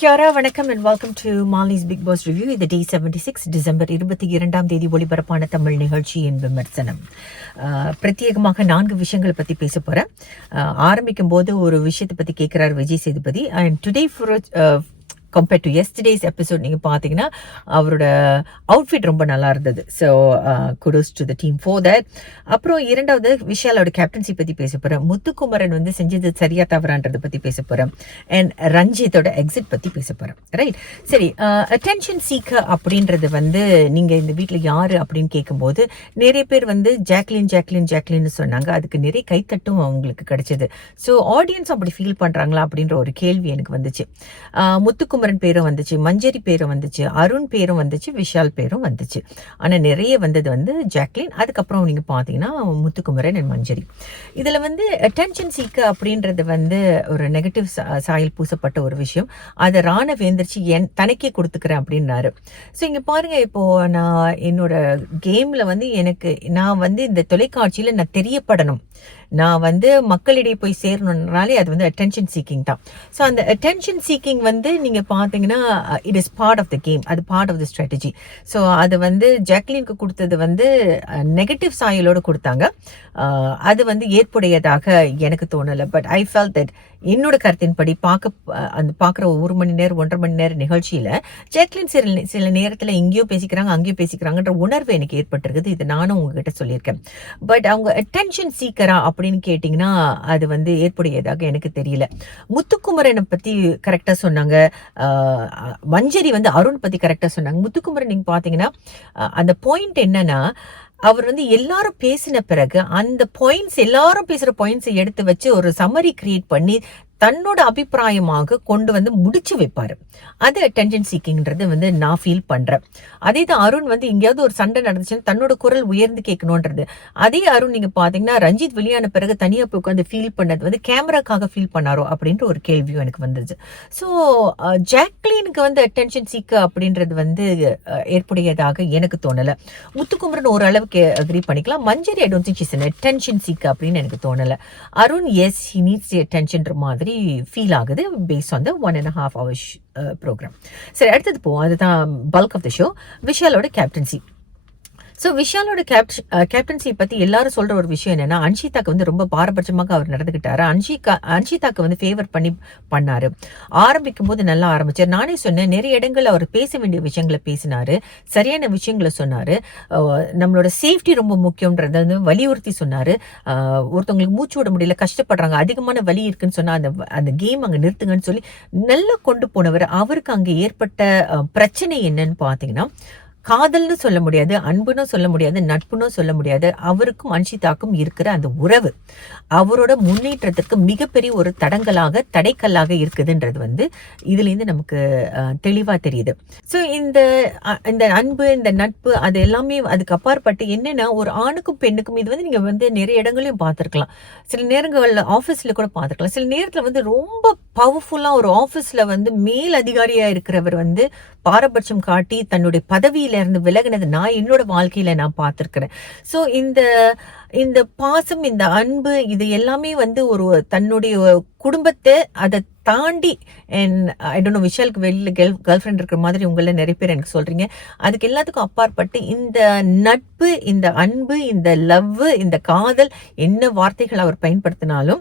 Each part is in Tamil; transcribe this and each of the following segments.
கியாரா வணக்கம் and welcome to Mali's Bigg Boss review. இது டே 76 டிசம்பர் 22 ஒளிபரப்பான தமிழ் நிகழ்ச்சியின் விமர்சனம். பிரத்யேகமாக 4 விஷயங்களை பற்றி பேச போகிறேன். ஆரம்பிக்கும் போது ஒரு விஷயத்தை பற்றி கேட்குறாரு Vijay Sethupathi. And today for compared to yesterday's episode நீங்கள் பார்த்தீங்கன்னா அவரோட அவுட்ஃபிட் ரொம்ப நல்லா இருந்தது. So kudos to the team for that. அப்புறம் இரண்டாவது விஷாலோட கேப்டன்சி பற்றி பேச போகிறேன். முத்துக்குமரன் வந்து செஞ்சது சரியா தவறான்றதை பற்றி பேச போகிறேன். அண்ட் ரஞ்சித்தோட எக்ஸிட் பற்றி பேச போகிறேன். ரைட், சரி. அட்டென்ஷன் சீக்கர் அப்படின்றது வந்து நீங்கள் இந்த வீட்டில் யார் அப்படின்னு கேட்கும்போது நிறைய பேர் வந்து ஜாக்லின்னு சொன்னாங்க. அதுக்கு நிறைய கைத்தட்டும் அவங்களுக்கு கிடைச்சது. ஸோ ஆடியன்ஸ் அப்படி ஃபீல் பண்ணுறாங்களா அப்படின்ற ஒரு கேள்வி எனக்கு வந்துச்சு. முத்துக்குமரன் பேரும் வந்துச்சு, மஞ்சரி பேரும் வந்துச்சு, அருண் பேரும் வந்துச்சு, விஷால் பேரும் வந்துச்சு. ஆனால் நிறைய வந்தது வந்து ஜாக்லின், அதுக்கப்புறம் நீங்கள் பார்த்தீங்கன்னா முத்துக்குமரன் அண்ட் மஞ்சரி. இதில் வந்து அட்டென்ஷன் சீக்கர் அப்படின்றது வந்து ஒரு நெகட்டிவ் சாயல் பூசப்பட்ட ஒரு விஷயம். அதை ராணவேந்திரிச்சு தனக்கே கொடுத்துக்கிறேன் அப்படின்னாரு. ஸோ இங்கே பாருங்கள், இப்போது நான் என்னோட கேமில் வந்து நான் வந்து இந்த தொலைக்காட்சியில் நான் தெரியப்படணும், நான் வந்து மக்களிடையே போய் சேரணுன்னாலே அது வந்து அட்டென்ஷன் சீக்கிங் தான். ஸோ அந்த அட்டென்ஷன் சீக்கிங் வந்து நீங்கள் பார்த்தீங்கன்னா it is part of the game, அது part of the strategy. So அது வந்து ஜாக்லினுக்கு கொடுத்தது வந்து நெகட்டிவ் சாயலோடு கொடுத்தாங்க. அது வந்து ஏற்புடையதாக எனக்கு தோணலை. பட் ஐ ஃபெல்ட் தட், என்னோட கருத்தின்படி பார்க்குற 1 மணி நேரம் 1.5 மணி நேரம் நிகழ்ச்சியில் ஜாக்லின் சில நேரத்தில் இங்கேயோ பேசிக்கிறாங்க அங்கேயோ பேசிக்கிறாங்கன்ற உணர்வு எனக்கு ஏற்பட்டிருக்குது. இது நானும் உங்ககிட்ட சொல்லியிருக்கேன். பட் அவங்க அட்டென்ஷன் சீக்கரா அப்படின்னு கேட்டிங்கன்னா அது வந்து ஏற்புடையதாக எனக்கு தெரியல. முத்துக்குமரனை பற்றி கரெக்டாக சொன்னாங்க, மஞ்சரி வந்து அருண் பற்றி கரெக்டாக சொன்னாங்க. முத்துக்குமரன் நீங்கள் பார்த்தீங்கன்னா அந்த பாயிண்ட் என்னன்னா, அவர் வந்து எல்லாரும் பேசின பிறகு அந்த எல்லாரும் பேசுகிற பாயிண்ட்ஸை எடுத்து வச்சு ஒரு சம்மரி கிரியேட் பண்ணி தன்னோட அபிப்பிராயமாக கொண்டு வந்து முடிச்சு வைப்பார். அது அட்டென்ஷன் சீக்கிங்கிறது வந்து நான் ஃபீல் பண்ணுறேன். அதே தான் அருண் வந்து எங்கேயாவது ஒரு சண்டை நடந்துச்சுன்னு தன்னோட குரல் உயர்ந்து கேட்கணுன்றது. அதே அருண் நீங்கள் பார்த்தீங்கன்னா ரஞ்சித் வெளியான பிறகு தனியாக போய் உட்காந்து ஃபீல் பண்ணது வந்து கேமராக்காக ஃபீல் பண்ணாரோ அப்படின்ற ஒரு கேள்வியும் எனக்கு வந்துச்சு. ஸோ ஜாக்லினுக்கு வந்து அட்டென்ஷன் சீக்கர் அப்படின்றது வந்து ஏற்புடையதாக எனக்கு தோணலை. முத்துக்குமரன் ஓரளவுக்கு அக்ரி பண்ணிக்கலாம். Manjari I don't think is an attention seeker அப்படின்னு எனக்கு தோணலை. Arun yes he needs the அட்டென்ஷன்ற மாதிரி ஃபீல் ஆகுது based on the 1.5 hours programme. சரி, அடுத்தது போவோம். அதுதான் பல்க் ஆஃப் த ஷோ. விஷாலோட கேப்டன்சி. ஸோ விஷாலோட கேப்டன்சி பற்றி எல்லாரும் சொல்கிற ஒரு விஷயம் என்னென்னா, அன்ஷிதாக்கு வந்து ரொம்ப பாரபட்சமாக அவர் நடந்துக்கிட்டாரு. அன்ஷிதாக்கு வந்து ஃபேவர் பண்ணார். ஆரம்பிக்கும் போது நல்லா ஆரம்பித்தார். நானே சொன்னேன், நிறைய இடங்களில் அவர் பேச வேண்டிய விஷயங்களை பேசினார், சரியான விஷயங்களை சொன்னார். நம்மளோட சேஃப்டி ரொம்ப முக்கியன்றதை வந்து வலியுறுத்தி சொன்னார். ஒருத்தவங்களுக்கு மூச்சு விட முடியல, கஷ்டப்படுறாங்க, அதிகமான வலி இருக்குன்னு சொன்னால் அந்த கேம் அங்கே நிறுத்துங்கன்னு சொல்லி நல்லா கொண்டு போனவர். அவருக்கு அங்கே ஏற்பட்ட பிரச்சனை என்னன்னு பார்த்தீங்கன்னா, காதல்னு சொல்ல முடியாது, அன்புன்னு சொல்ல முடியாது, நட்புன்னு சொல்ல முடியாது. அவருக்கும் அன்ஷிதாக்கும் இருக்கிற அந்த உறவு அவரோட முன்னேற்றத்திற்கு மிகப்பெரிய ஒரு தடைக்கல்லாக இருக்குதுன்றது வந்து இதுலேருந்து நமக்கு தெளிவாக தெரியுது. ஸோ இந்த அன்பு, இந்த நட்பு, அது எல்லாமே அதுக்கு அப்பாற்பட்டு என்னென்னா, ஒரு ஆணுக்கும் பெண்ணுக்கும் இது வந்து நீங்கள் வந்து நிறைய இடங்களையும் பார்த்துருக்கலாம். சில நேரங்களில் ஆஃபீஸில் கூட பார்த்துருக்கலாம். சில நேரத்தில் வந்து ரொம்ப பவர்ஃபுல்லாக ஒரு ஆஃபீஸில் வந்து மேல் அதிகாரியாக இருக்கிறவர் வந்து பாரபட்சம் காட்டி தன்னுடைய பதவியிலிருந்து விலகினது நான் என்னோட வாழ்க்கையில நான் பார்த்திருக்கிறேன். ஸோ இந்த பாசம், இந்த அன்பு, இது எல்லாமே வந்து ஒரு தன்னுடைய குடும்பத்தை அதை தாண்டி, ஐ டோன்ட் நோ, விஷாலுக்கு வெளியில் கேர்ள் ஃப்ரெண்ட் இருக்கிற மாதிரி உங்கள நிறைய பேர் எனக்கு சொல்றீங்க. அதுக்கு எல்லாத்துக்கும் அப்பாற்பட்டு இந்த நட்பு, இந்த அன்பு, இந்த லவ், இந்த காதல், என்ன வார்த்தைகள் அவர் பயன்படுத்தினாலும்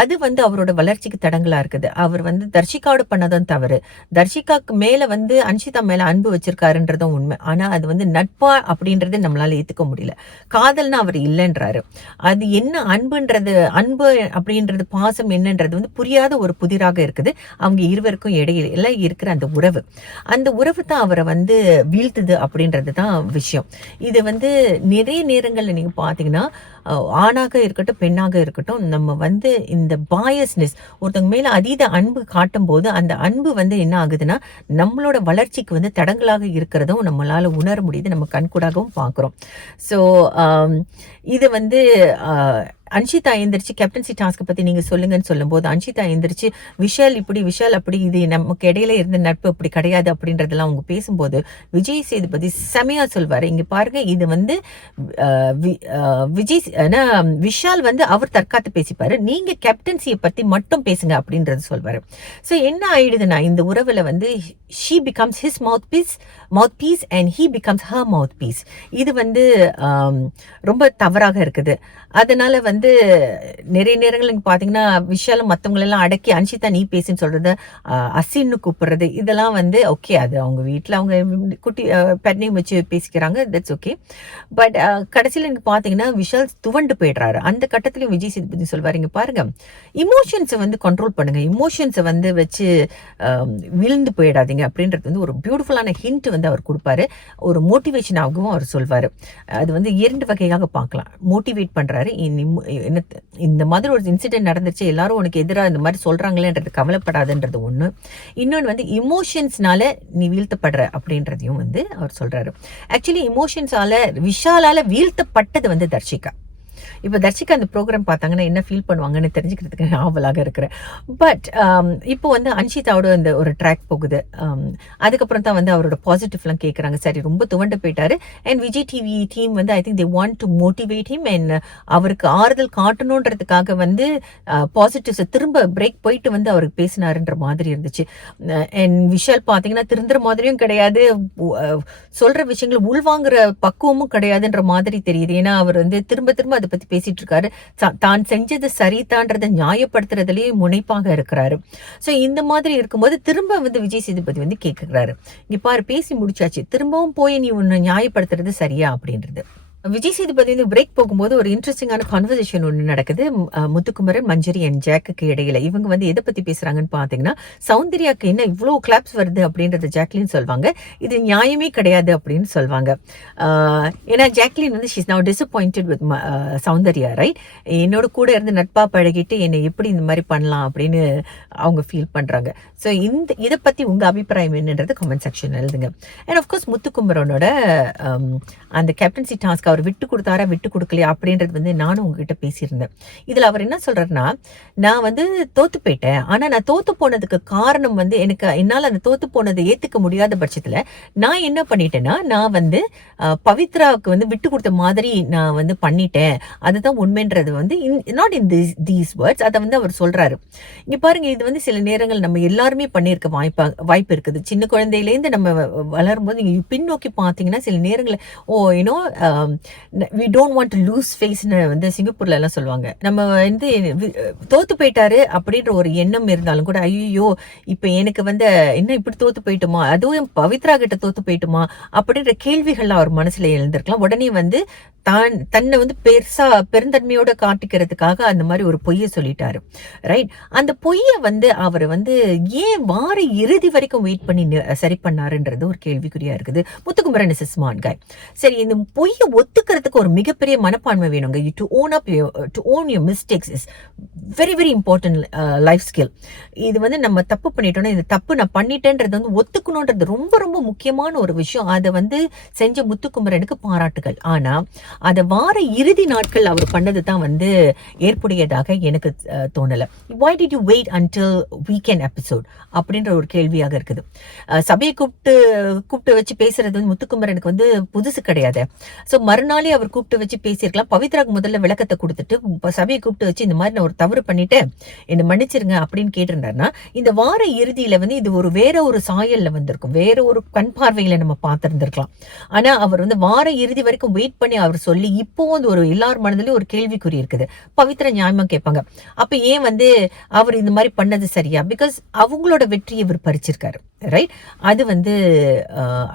அது வந்து அவரோட வளர்ச்சிக்கு தடங்களா இருக்குது. அவர் வந்து தர்ஷிகாவோட பண்ணதான் தவறு. தர்ஷிகாவுக்கு மேல வந்து அன்ஷிதா மேல அன்பு வச்சிருக்காருன்றதும் உண்மை. ஆனா அது வந்து நட்பா அப்படின்றது நம்மளால ஏத்துக்க முடியல. காதல்னா அவர் இல்லைன்றாரு. அது என்ன அன்பு அப்படின்றது, பாசம் என்னன்றது வந்து புரியாத ஒரு புதிராக இருக்குது. அவங்க இருவருக்கும் இடையில இருக்கிற அந்த உறவு தான் அவரை வந்து வீழ்த்துது அப்படின்றது தான் விஷயம். இது வந்து நிறைய நேரங்கள்ல நீங்க பாத்தீங்கன்னா, ஆணாக இருக்கட்டும் பெண்ணாக இருக்கட்டும், நம்ம வந்து இந்த பாயஸ்னஸ், ஒருத்தவங்க மேல அதீத அன்பு காட்டும் போது அந்த அன்பு வந்து என்ன ஆகுதுன்னா நம்மளோட வளர்ச்சிக்கு வந்து தடங்களாக இருக்கிறதும் நம்மளால உணர முடியுது, நம்ம கண்கூடாகவும் பார்க்குறோம். ஸோ இது வந்து அன்ஷிதா எந்திரிச்சு கேப்டன்சி டாஸ்க்கை பற்றி நீங்கள் சொல்லுங்கன்னு சொல்லும்போது அன்ஷிதா எந்திரிச்சு விஷால் இப்படி விஷால் அப்படி இது நமக்கு இடையில இருந்த நட்பு அப்படி கிடையாது அப்படின்றதெல்லாம் அவங்க பேசும்போது விஜய் சேதுபதி செமையா சொல்வார். இங்கே பாருங்க, இது வந்து விஜய் விஷால் வந்து அவர் தற்காத்து பேசிப்பாரு, நீங்க கேப்டன்சியை பற்றி மட்டும் பேசுங்க அப்படின்றது சொல்வார். ஸோ என்ன ஆயிடுதுன்னா இந்த உறவில் வந்து she becomes his mouthpiece and he becomes her mouthpiece. இது வந்து ரொம்ப தவறாக இருக்குது. அதனால வந்து நிறைய நேரங்கள் நீங்கள் பார்த்தீங்கன்னா விஷாலும் மற்றவங்களெல்லாம் அடக்கி அன்ஷிதா நீ பேசுன்னு சொல்றது, அசின்னு கூப்பிடுறது, இதெல்லாம் வந்து ஓகே, அது அவங்க வீட்டில் அவங்க குட்டி பெட்னையும் வச்சு பேசிக்கிறாங்க, தட்ஸ் ஓகே. பட் கடைசியில் நீங்கள் பார்த்தீங்கன்னா விஷால் துவண்டு போயிடுறாரு. அந்த கட்டத்திலையும் விஜய் சேதுபதி சொல்வார், இங்கே பாருங்க, இமோஷன்ஸை வந்து கண்ட்ரோல் பண்ணுங்க, இமோஷன்ஸை வந்து வச்சு விழுந்து போயிடாதீங்க அப்படின்றது வந்து ஒரு பியூட்டிஃபுல்லான ஹிண்ட் வந்து அவர் கொடுப்பாரு. ஒரு மோட்டிவேஷனாகவும் அவர் சொல்வார். அது வந்து 2 வகையாக பார்க்கலாம். மோட்டிவேட் பண்ணுறாரு, இந்த மாதிரி ஒரு இன்சிடென்ட் நடந்துச்சு, எல்லாரும் உனக்கு எதிராக இந்த மாதிரி சொல்றாங்களேன்றது கவலைப்படாதுன்றது ஒன்று. இன்னொன்று வந்து இமோஷன்ஸ்னால நீ வீழ்த்தப்படுற அப்படின்றதையும் வந்து அவர் சொல்றாரு. ஆக்சுவலி இமோஷன்ஸால விஷாலால வீழ்த்தப்பட்டது வந்து தர்ஷிகா. இப்போ தர்ஷிகா அந்த ப்ரோக்ராம் பார்த்தாங்கன்னா என்ன ஃபீல் பண்ணுவாங்கன்னு தெரிஞ்சுக்கிறதுக்கு ஆவலாக இருக்கிறேன். பட் இப்போ வந்து அன்ஷிதாவோட இந்த ஒரு ட்ராக் போகுது. அதுக்கப்புறம் தான் வந்து அவரோட பாசிட்டிவ்லாம் கேட்குறாங்க. சரி, ரொம்ப துவண்டு போயிட்டாரு. அண்ட் விஜய் டிவி டீம் வந்து I think they want to motivate him and அவருக்கு ஆறுதல் காட்டணுன்றதுக்காக வந்து பாசிட்டிவ்ஸை திரும்ப பிரேக் போயிட்டு வந்து அவருக்கு பேசினாருன்ற மாதிரி இருந்துச்சு. அண்ட் விஷால் பார்த்தீங்கன்னா திருந்துற மாதிரியும் கிடையாது, சொல்ற விஷயங்களை உள்வாங்குற பக்குவமும் கிடையாதுன்ற மாதிரி தெரியுது. ஏன்னா அவர் வந்து திரும்ப திரும்ப அதை பத்தி பேசிட்டு இருக்காரு. தான் செஞ்சது சரிதான்றதை நியாயப்படுத்துறதுலயே முனைப்பாக இருக்கிறாரு. சோ இந்த மாதிரி இருக்கும்போது திரும்ப வந்து விஜய் சேதுபதி வந்து கேட்கிறாரு, இங்க பாரு பேசி முடிச்சாச்சு, திரும்பவும் போய் நீ உன்னை நியாயப்படுத்துறது சரியா அப்படின்றது. விஜய் சேதுபதி வந்து பிரேக் போகும்போது ஒரு இன்ட்ரெஸ்டிங்கான கான்வர்சேஷன் ஒன்று நடக்குது முத்துக்குமரன், மஞ்சரி அண்ட் ஜாக்குக்கு இடையில. இவங்க வந்து எதை பத்தி பேசுறாங்கன்னு பாத்தீங்கன்னா, சௌந்தர்யாக்கு என்ன இவ்வளோ கிளாப்ஸ் வருது அப்படின்றத ஜாக்லின் சொல்வாங்க, இது நியாயமே கிடையாது அப்படின்னு சொல்வாங்க. ஏன்னா ஜாக்லின் வந்து she's now disappointed with Soundarya, right? என்னோட கூட இருந்து நட்பா பழகிட்டு என்னை எப்படி இந்த மாதிரி பண்ணலாம் அப்படின்னு அவங்க ஃபீல் பண்றாங்க. ஸோ இதை பத்தி உங்க அபிப்பிராயம் என்னன்றது கமெண்ட் செக்ஷன் எழுதுங்க. அண்ட் ஆஃப்கோர்ஸ் முத்துக்குமரனோட அந்த கேப்டன்சி டாஸ்க் அவர் விட்டு கொடுத்தாரா விட்டு கொடுக்கலையா அப்படின்றது வந்து நானும் உங்ககிட்ட பேசியிருந்தேன். இதுல அவர் என்ன சொல்றாருன்னா, நான் வந்து தோத்து போயிட்டேன், ஆனா நான் தோத்து போனதுக்கு காரணம் வந்து என்னால அந்த தோத்து போனதை ஏத்துக்க முடியாத பட்சத்துல நான் என்ன பண்ணிட்டேன்னா, நான் வந்து பவித்ராவுக்கு வந்து விட்டு கொடுத்த மாதிரி நான் வந்து பண்ணிட்டேன், அதுதான் உண்மைன்றது வந்து நாட் இன் தீஸ் வேர்ட்ஸ் அதை வந்து அவர் சொல்றாரு. இங்க பாருங்க, இது வந்து சில நேரங்கள் நம்ம எல்லாருமே பண்ணியிருக்க வாய்ப்பு இருக்குது. சின்ன குழந்தையிலேருந்து நம்ம வளரும்போது நீங்க பின்னோக்கி பார்த்தீங்கன்னா சில நேரங்கள் we don't want to lose face-னு வந்து சிங்கப்பூர்ல எல்லாம் சொல்லுவாங்க. நம்ம வந்து தோத்து போயிட்டாரு அப்படின்ற ஒரு எண்ணம் இருந்தாலும் கூட, ஐயோ இப்ப எனக்கு வந்து என்ன இப்படி தோத்து போயிட்டுமா, அதுவும் பவித்ரா கிட்ட தோத்து போயிட்டுமா அப்படின்ற கேள்விகள் அவர் மனசுல எழுந்திருக்கலாம். உடனே வந்து தன்னை வந்து பெருந்தன்மையோட காட்டிக்கிறதுக்காக அந்த மாதிரி ஒரு பொய்யை சொல்லிட்டாரு, ரைட்? அந்த பொய்யை வந்து அவர் வந்து ஏன் வார இறுதி வரைக்கும் வெயிட் பண்ணி சரி பண்ணாருன்றது ஒரு கேள்விக்குறியா இருக்குது. Muthukumaran is a smart guy. சரி, இந்த பொய்யை ஒத்துக்கிறதுக்கு ஒரு மிகப்பெரிய மனப்பான்மை வேணுங்க. To own your mistakes is very very important life skill. இது வந்து நம்ம தப்பு பண்ணிட்டோம்னா, இந்த தப்பு நான் பண்ணிட்டேன்றது வந்து ஒத்துக்கணுன்றது ரொம்ப ரொம்ப முக்கியமான ஒரு விஷயம். அதை வந்து செஞ்ச முத்துக்குமரனுக்கு பாராட்டுகள். ஆனா அதை வார இறுதி நாட்கள் அவர் பண்ணது தான் வந்து ஏற்புடையதாக எனக்கு தோணல. why did you wait until weekend episode அப்படின்ற ஒரு கேள்வியாக இருக்குது. சபையை கூப்பிட்டு வச்சு பேசுறது வந்து முத்துக்குமரனுக்கு வந்து புதுசு கிடையாது. ஸோ மறுநாளே அவர் கூப்பிட்டு வச்சு பேசியிருக்கலாம். பவித்ராக்கு முதல்ல விளக்கத்தை கொடுத்துட்டு சபையை கூப்பிட்டு வச்சு இந்த மாதிரி நான் ஒரு தவறு பண்ணிட்டேன், என்னை மன்னிச்சிருங்க அப்படின்னு கேட்டிருந்தாருன்னா, இந்த வார இறுதியில வந்து இது வேற ஒரு சாயல்ல வந்திருக்கும், வேற ஒரு கண் பார்வையில நம்ம பார்த்திருந்திருக்கலாம். ஆனா அவர் வந்து வார இறுதி வரைக்கும் வெயிட் பண்ணி அவர் சொல்லி இப்போ வந்து ஒரு எல்லார் மனதிலையும் ஒரு கேள்விக்குறி இருக்குது. பவித்ரா நியாயமா கேட்பாங்க, அப்ப ஏன் வந்து அவர் இந்த மாதிரி பண்ணது சரியா? பிகாஸ் அவங்களோட வெற்றியை இவர் பறிச்சிருக்காரு, ரைட்? அது வந்து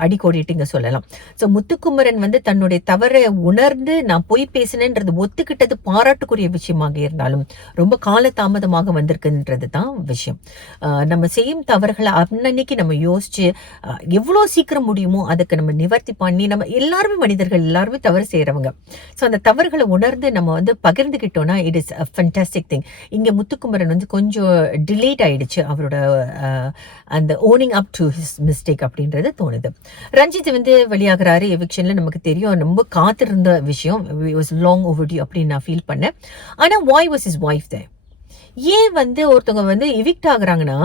அடிக்கோடிட்டு இங்க சொல்லலாம். ஸோ முத்துக்குமரன் வந்து தன்னுடைய தவறை உணர்ந்து நான் போய் பேசினேன்றது ஒத்துக்கிட்டது பாராட்டுக்குரிய விஷயமாக இருந்தாலும் ரொம்ப காலதாமதமாக வந்திருக்குன்றது தான் விஷயம். நம்ம செய்யும் தவறுகளை அன்னன்னைக்கு நம்ம யோசிச்சு எவ்வளோ சீக்கிரம் முடியுமோ அதுக்கு நம்ம நிவர்த்தி பண்ணி, நம்ம எல்லாருமே மனிதர்கள், எல்லாருமே தவறு செய்யறவங்க. ஸோ அந்த தவறுகளை உணர்ந்து நம்ம வந்து பகிர்ந்துக்கிட்டோம்னா it is a fantastic thing. இங்க முத்துக்குமரன் வந்து கொஞ்சம் டிலேட் ஆயிடுச்சு அவரோட அந்த owning owning up to his mistake அப்படின்றது தோணுது. ரஞ்சித் வந்து வெளியாகிறாரு எவிக்ஷன்ல, நமக்கு தெரியும் ரொம்ப காத்திருந்த விஷயம், வாஸ் லாங் ஓவர்டியூ அப்படின்னு நான் ஃபீல் பண்ணேன். ஆனா why was his wife there? ஏன் வந்து ஒருத்தவங்க வந்து இவிக்ட் ஆகுறாங்கன்னா,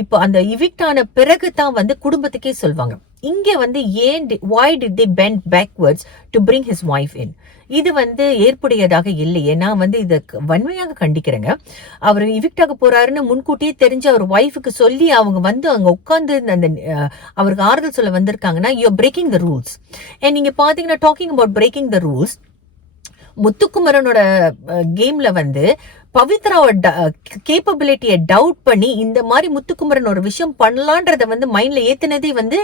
இப்போ அந்த இவிக்ட் ஆன பிறகு தான் வந்து குடும்பத்துக்கே சொல்வாங்க. இங்க வந்து ஏன் why did they bend backwards to bring his wife in? இது வந்து ஏற்புடையதாக இல்லையே. நான் வந்து இதை வன்மையாக கண்டிக்கிறேங்க. அவர் இவிக்ட் ஆக போறாருன்னு முன்கூட்டியே தெரிஞ்சு அவர் ஒய்ஃபுக்கு சொல்லி அவங்க வந்து அங்க உட்கார்ந்து அந்த அவருக்கு ஆறுதல் சொல்ல வந்திருக்காங்கன்னா, you are breaking the rules. And நீங்க பாத்தீங்கன்னா, talking about breaking the rules, முத்துக்குமரனோட கேம்ல வந்து பவித்ராவோட கேப்பபிலிட்டியை டவுட் பண்ணி இந்த மாதிரி முத்துக்குமரன் ஒரு விஷயம் பண்ணலான்றத வந்து மைண்ட்ல ஏத்துனதே வந்து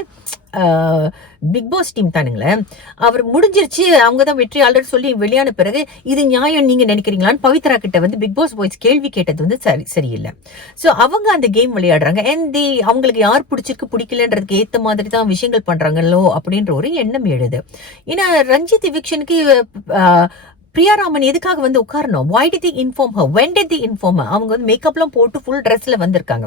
பிக் பாஸ் டீம் தானுங்களேன். அவர் முடிஞ்சிருச்சு, அவங்க தான் வெற்றி ஆல்ரெடி சொல்லி வெளியான பிறகு இது நியாயம் நீங்க நினைக்கிறீங்களான்னு பவித்ரா கிட்ட வந்து பிக் பாஸ் பாய்ஸ் கேள்வி கேட்டது வந்து சரியில்லை. ஸோ அவங்க அந்த கேம் விளையாடுறாங்க. அண்ட் அவங்களுக்கு யார் பிடிச்சிருக்கு பிடிக்கலன்றதுக்கு ஏத்த மாதிரி தான் விஷயங்கள் பண்றாங்களோ அப்படின்ற ஒரு எண்ணம் எழுது. ஏன்னா ரஞ்சித் எவிக்ஷனுக்கு பிரியாராமன் எதுக்காக வந்து உட்காரணும்? why did they inform her? when did they inform her? அவங்க வந்து மேக்கப்லாம் போட்டு ஃபுல் ட்ரெஸ்ல வந்திருக்காங்க.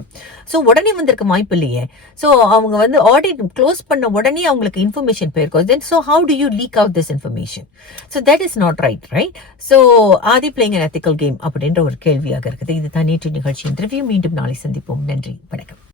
ஸோ உடனே வந்திருக்க வாய்ப்பு இல்லையே. ஸோ அவங்க வந்து ஆடிட் க்ளோஸ் பண்ண உடனே அவங்களுக்கு இன்ஃபர்மேஷன் போயிருக்கும். தென் so how do you leak out this information? So that is not right, right? So are they playing an ethical game அப்படின்ற ஒரு கேள்வியாக இருக்குது. இது தான் நேற்று நிகழ்ச்சியின் ரிவ்யூ. மீண்டும் நாளை சந்திப்போம். நன்றி, வணக்கம்.